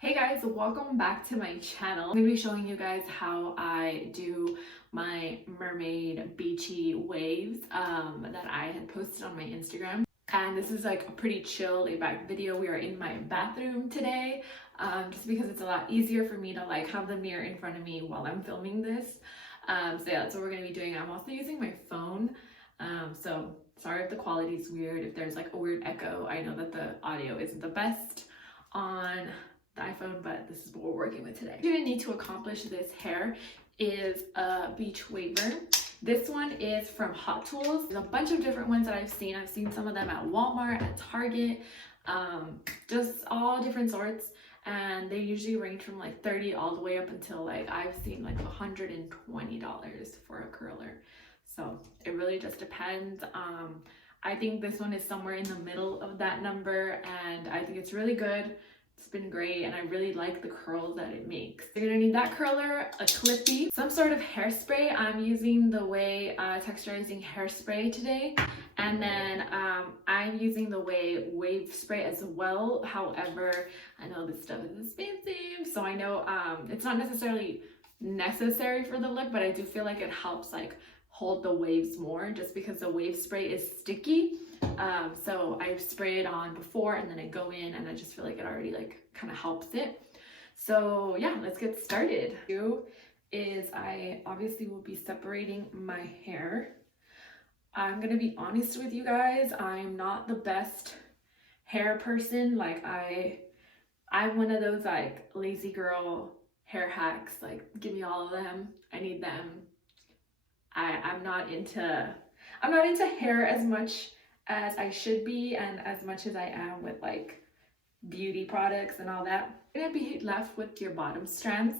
Hey guys, welcome back to my channel. I'm going to be showing you guys how I do my mermaid beachy waves that I had posted on my Instagram. And this is like a pretty chill laid back video. We are in my bathroom today just because it's a lot easier for me to like have the mirror in front of me while I'm filming this. So yeah, that's what we're going to be doing. I'm also using my phone. So sorry if the quality is weird, if there's like a weird echo. I know that the audio isn't the best on the iPhone, but this is what we're working with today. What you're gonna need to accomplish this hair is a beach waver. This one is from HotTools. There's a bunch of different ones that I've seen. I've seen some of them at Walmart, at Target, just all different sorts. And they usually range from like $30 all the way up until like I've seen like $120 for a curler. So it really just depends. I think this one is somewhere in the middle of that number, and I think it's really good. It's been great, and I really like the curls that it makes. You're gonna need that curler, a clippy, some sort of hairspray. I'm using the OUAI Texturizing hairspray today, and then I'm using the OUAI wave spray as well. However, I know this stuff is expensive, so I know it's not necessarily necessary for the look, but I do feel like it helps like hold the waves more, just because the wave spray is sticky. So I spray it on before and then I go in, and I just feel like it already like kind of helps it. So yeah, let's get started. I obviously will be separating my hair. I'm gonna be honest with you guys, I'm not the best hair person. Like I'm one of those like lazy girl hair hacks, like give me all of them, I need them. I'm not into hair as much as I should be, and as much as I am with like beauty products and all that. You're gonna be left with your bottom strands,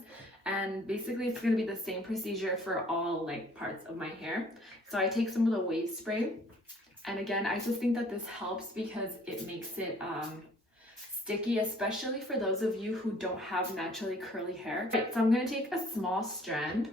and basically it's gonna be the same procedure for all like parts of my hair. So I take some of the wave spray, and again, I just think that this helps because it makes it sticky, especially for those of you who don't have naturally curly hair. Right, so I'm gonna take a small strand,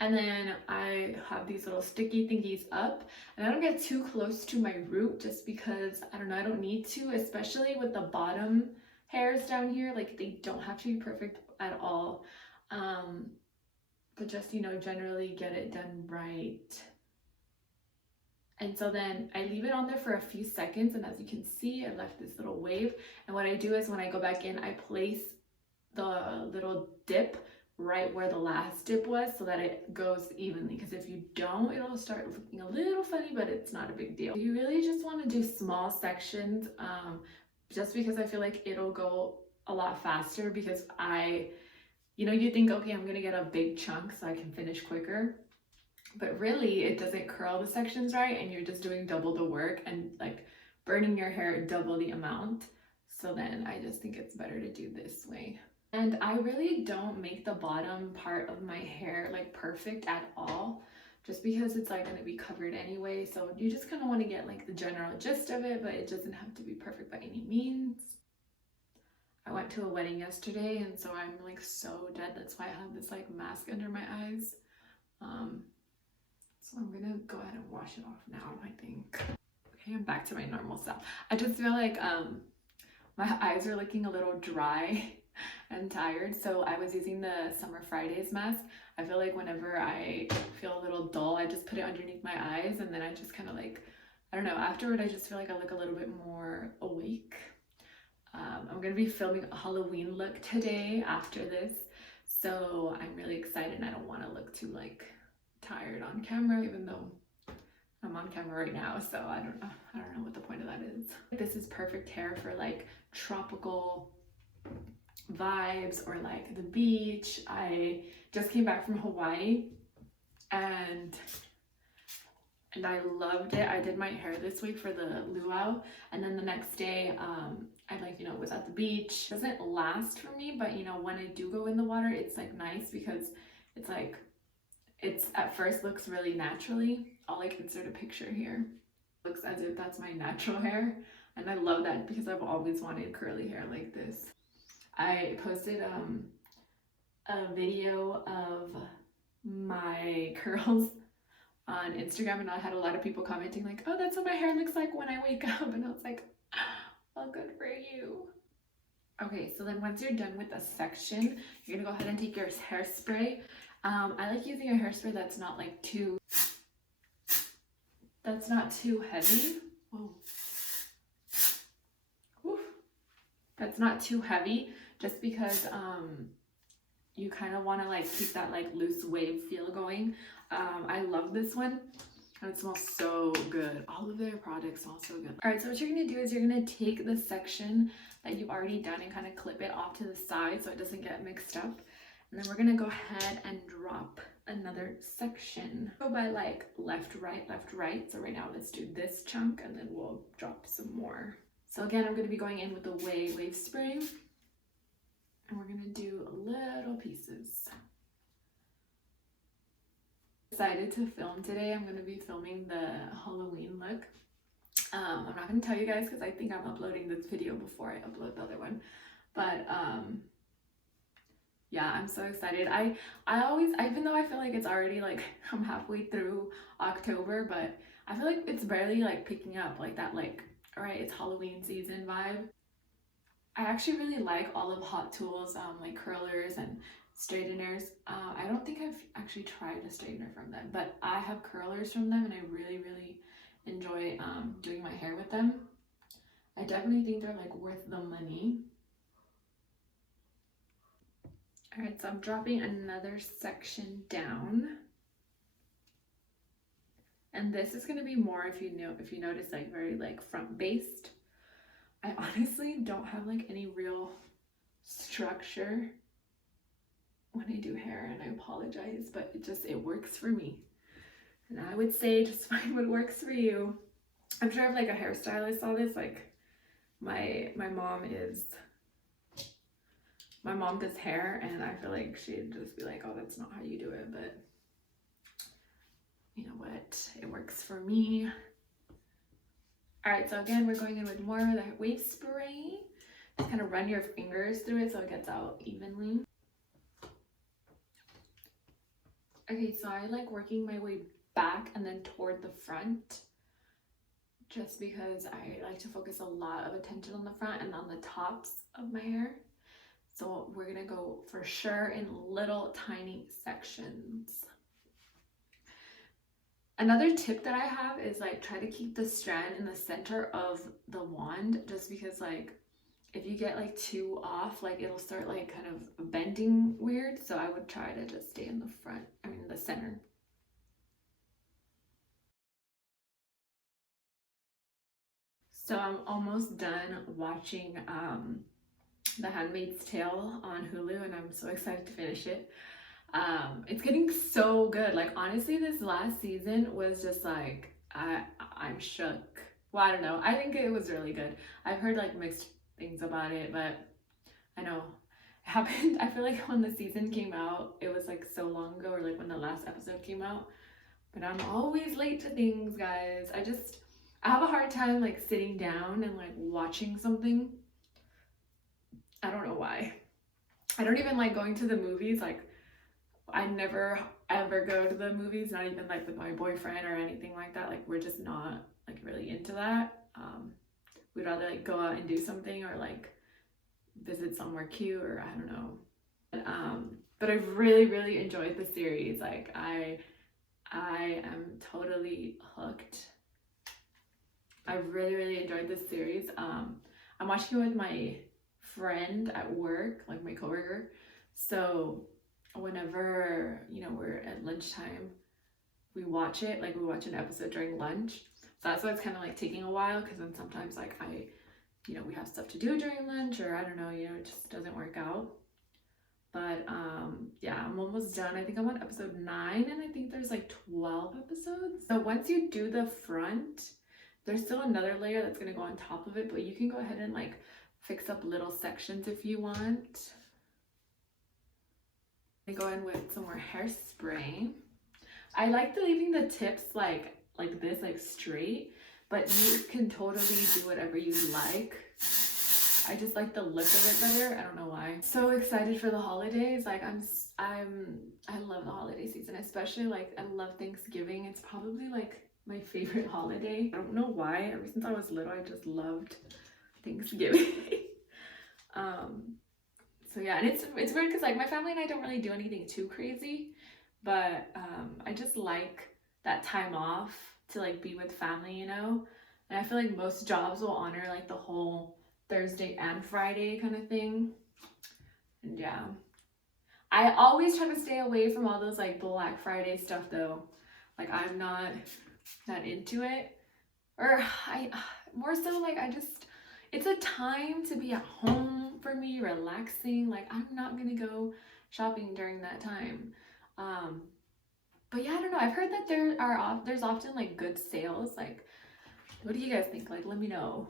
and then I have these little sticky thingies up, and I don't get too close to my root just because I don't know, I don't need to, especially with the bottom hairs down here. Like they don't have to be perfect at all, but just, you know, generally get it done right. And so then I leave it on there for a few seconds, and as you can see, I left this little wave. And what I do is when I go back in, I place the little dip right where the last dip was so that it goes evenly, because if you don't, it'll start looking a little funny, but it's not a big deal. You really just want to do small sections, just because I feel like it'll go a lot faster, because you think, okay, I'm gonna get a big chunk so I can finish quicker, but really it doesn't curl the sections right, and you're just doing double the work and like burning your hair double the amount. So then I just think it's better to do this way. And I really don't make the bottom part of my hair like perfect at all, just because it's like going to be covered anyway. So you just kind of want to get like the general gist of it, but it doesn't have to be perfect by any means. I went to a wedding yesterday, and so I'm like so dead. That's why I have this like mask under my eyes. So I'm gonna go ahead and wash it off now, I think. Okay, I'm back to my normal self. I just feel like my eyes are looking a little dry and tired, so I was using the Summer Fridays mask. I feel like whenever I feel a little dull, I just put it underneath my eyes, and then I just kind of like, I don't know, afterward I just feel like I look a little bit more awake. I'm gonna be filming a Halloween look today after this, so I'm really excited, and I don't want to look too like tired on camera, even though I'm on camera right now, so I don't know what the point of that is. This is perfect hair for like tropical vibes or like the beach. I just came back from Hawaii, and I loved it. I did my hair this week for the luau, and then the next day I was at the beach. It doesn't last for me, but when I do go in the water, it's like nice, because it's like it's at first looks really naturally. I'll like insert a picture here. Looks as if that's my natural hair, and I love that because I've always wanted curly hair like this. I posted a video of my curls on Instagram, and I had a lot of people commenting like, oh, that's what my hair looks like when I wake up, and I was like, well, good for you. Okay, so then once you're done with a section, you're gonna go ahead and take your hairspray. I like using a hairspray that's not like that's not too heavy. Whoa. Whew. That's not too heavy, just because you kind of want to like keep that like loose wave feel going. I love this one. And it smells so good. All of their products smell so good. All right, so what you're gonna do is you're gonna take the section that you've already done and kind of clip it off to the side so it doesn't get mixed up. And then we're gonna go ahead and drop another section. Go by like left, right, left, right. So right now let's do this chunk and then we'll drop some more. So again, I'm gonna be going in with the OUAI wave spray. And we're gonna do little pieces. Decided to film today. I'm going to be filming the Halloween look. I'm not going to tell you guys because I think I'm uploading this video before I upload the other one, but yeah, I'm so excited. I always, even though I feel like it's already like I'm halfway through October, but I feel like it's barely like picking up like that, like, all right, it's Halloween season vibe. I actually really like all of HotTools like curlers and straighteners. I don't think I've actually tried a straightener from them, but I have curlers from them and I really enjoy doing my hair with them. I definitely think they're like worth the money. All right, so I'm dropping another section down. And this is going to be more, if you notice, like very like front based. I honestly don't have like any real structure when I do hair, and I apologize, but it works for me. And I would say just find what works for you. I'm sure if like a hairstylist saw this, like my mom does hair, and I feel like she'd just be like, oh, that's not how you do it, but you know what, it works for me. All right, so again, we're going in with more of that wave spray. Just kind of run your fingers through it so it gets out evenly. Okay, so I like working my way back and then toward the front, just because I like to focus a lot of attention on the front and on the tops of my hair. So we're gonna go for sure in little tiny sections. Another tip that I have is like try to keep the strand in the center of the wand, just because like if you get like too off, like it'll start like kind of bending weird. So I would try to just stay in the front, the center. So I'm almost done watching The Handmaid's Tale on Hulu, and I'm so excited to finish it. It's getting so good. Like honestly, this last season was just like I'm shook. Well, I don't know. I think it was really good. I've heard like mixed things about it, but I know it happened. I feel like when the season came out, it was like so long ago, or like when the last episode came out. But I'm always late to things, guys. I have a hard time like sitting down and like watching something. I don't know why. I don't even like going to the movies. Like I never ever go to the movies, not even like with my boyfriend or anything like that. Like we're just not like really into that. We'd rather like go out and do something, or like visit somewhere cute, or I don't know. But I've really enjoyed the series. Like I am totally hooked. I really enjoyed this series. I'm watching it with my friend at work, like my coworker. So whenever, we're at lunchtime, we watch it. Like we watch an episode during lunch. So that's why it's kind of like taking a while, because then sometimes like we have stuff to do during lunch, or I don't know, it just doesn't work out. But yeah, I'm almost done. I think I'm on episode 9, and I think there's like 12 episodes. So once you do the front, there's still another layer that's going to go on top of it, but you can go ahead and like fix up little sections if you want. I go in with some more hairspray. I like leaving the tips like this, like straight, but you can totally do whatever you like. I just like the look of it better. I don't know why. So excited for the holidays. Like I love the holiday season, especially like I love Thanksgiving. It's probably like my favorite holiday. I don't know why. Ever since I was little, I just loved Thanksgiving. So yeah, and it's weird because like my family and I don't really do anything too crazy, but I just like that time off to like be with family, you know? And I feel like most jobs will honor like the whole Thursday and Friday kind of thing. And yeah. I always try to stay away from all those like Black Friday stuff though. Like I'm not into it. Or I more so like I just it's a time to be at home for me, relaxing. Like I'm not gonna go shopping during that time. But yeah, I don't know. I've heard that there's often like good sales. Like, what do you guys think? Like, let me know.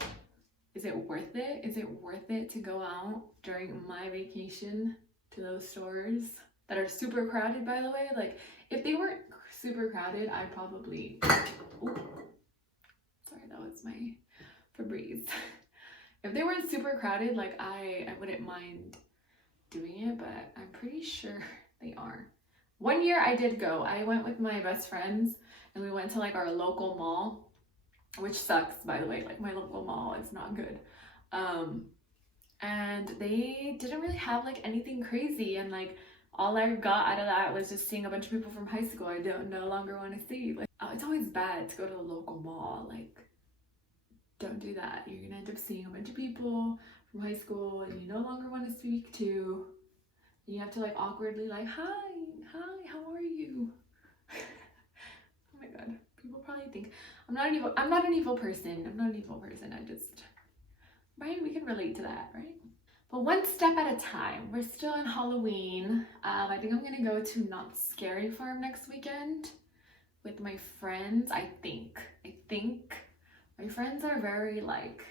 Is it worth it? Is it worth it to go out during my vacation to those stores that are super crowded, by the way? Like, if they weren't super crowded, I'd probably... Oh, sorry, that was my Febreze. If they weren't super crowded, like, I wouldn't mind doing it, but I'm pretty sure they are. One year I did go. I went with my best friends, and we went to, like, our local mall, which sucks, by the way. Like, my local mall is not good. And they didn't really have like anything crazy, and like all I got out of that was just seeing a bunch of people from high school I don't no longer want to see. Like, it's always bad to go to the local mall. Like, don't do that. You're gonna end up seeing a bunch of people from high school and you no longer want to speak to. You have to like awkwardly like, hi, how are you? Oh my god, people probably think I'm not an evil person. I'm not an evil person. I just, right? We can relate to that, right? But one step at a time. We're still in Halloween. I think I'm gonna go to Not Scary Farm next weekend with my friends. I think my friends are very like,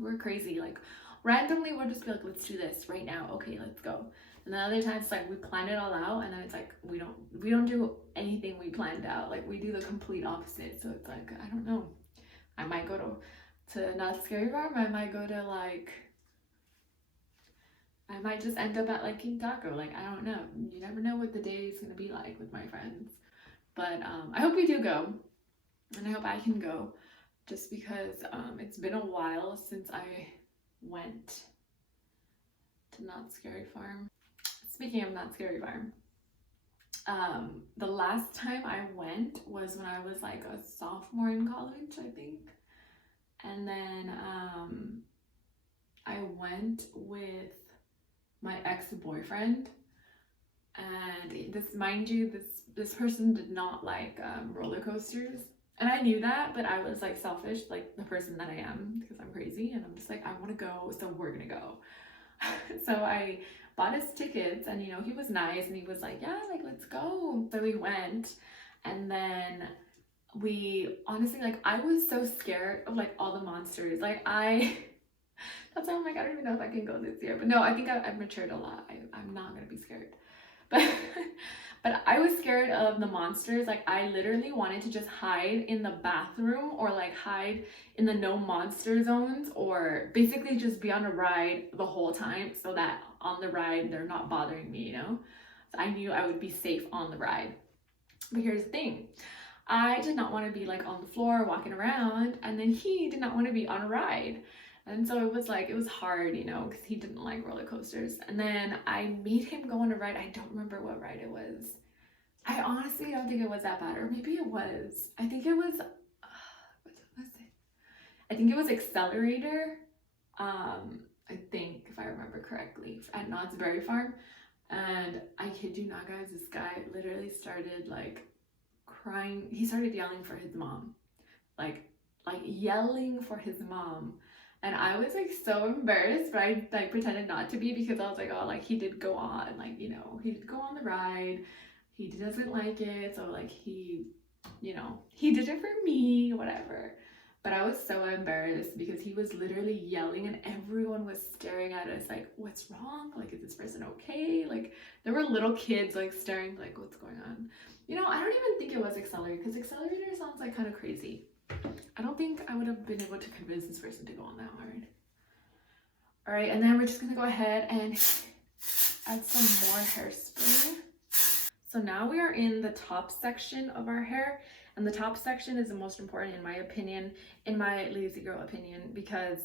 we're crazy. Like randomly we'll just be like, let's do this right now. Okay, let's go. And then other times it's like we plan it all out, and then it's like we don't do anything we planned out. Like we do the complete opposite. So it's like, I don't know. I might go to Not Scary Farm. I might go to like, I might just end up at like King Taco. Like, I don't know. You never know what the day is going to be like with my friends. But I hope we do go. And I hope I can go. Just because it's been a while since I went to Not Scary Farm. Speaking of Not Scary Farm. The last time I went was when I was like a sophomore in college, I think. And then I went with my ex-boyfriend, and this, mind you, this person did not like roller coasters, and I knew that, but I was like selfish, like the person that I am, because I'm crazy, and I'm just like, I want to go, so we're gonna go. So I bought his tickets, and you know, he was nice, and he was like, yeah, like let's go. So we went, and then we honestly, like, I was so scared of like all the monsters. Like that's why I'm like, I don't even know if I can go this year. But no, I think I've matured a lot. I'm not gonna be scared. But I was scared of the monsters. Like I literally wanted to just hide in the bathroom, or like hide in the no monster zones, or basically just be on a ride the whole time, so that on the ride they're not bothering me, you know? So I knew I would be safe on the ride. But here's the thing. I did not want to be like on the floor walking around, and then he did not want to be on a ride. And so it was like, it was hard, you know, because he didn't like roller coasters. And then I made him go on a ride. I don't remember what ride it was. I honestly don't think it was that bad, or maybe it was. I think it was, what was it? I think it was Accelerator. I think, if I remember correctly, at Knott's Berry Farm. And I kid you not, guys, this guy literally started like crying. He started yelling for his mom, like yelling for his mom. And I was like so embarrassed, but I like pretended not to be, because I was like, oh, like he did go on, like, you know, he did go on the ride. He doesn't like it, so like he, you know, he did it for me, whatever. But I was so embarrassed because he was literally yelling, and everyone was staring at us like, what's wrong? Like, is this person okay? Like, there were little kids like staring like, what's going on? You know, I don't even think it was Accelerator, because Accelerator sounds like kind of crazy. I don't think I would have been able to convince this person to go on that one. All right, and then we're just gonna go ahead and add some more hairspray. So now we are in the top section of our hair, and the top section is the most important in my opinion, in my lazy girl opinion, because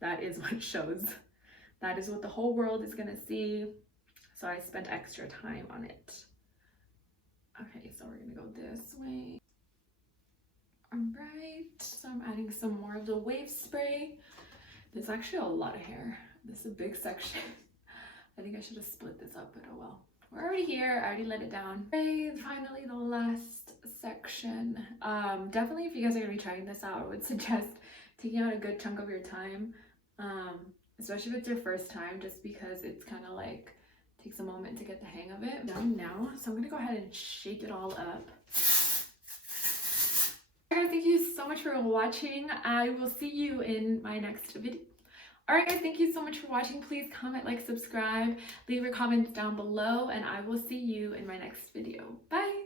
that is what shows That is what the whole world is gonna see. So I spent extra time on it. Okay, so we're gonna go this way. All right, so I'm adding some more of the wave spray. There's actually a lot of hair. This is a big section. I think I should have split this up, but oh well. We're already here. I already let it down. Okay, finally the last section. Definitely if you guys are gonna be trying this out, I would suggest taking out a good chunk of your time, especially if it's your first time, just because it's kind of like takes a moment to get the hang of it. Done now, so I'm gonna go ahead and shake it all up. Guys, thank you so much for watching. I will see you in my next video. Alright guys, thank you so much for watching. Please comment, like, subscribe, leave your comments down below, and I will see you in my next video. Bye!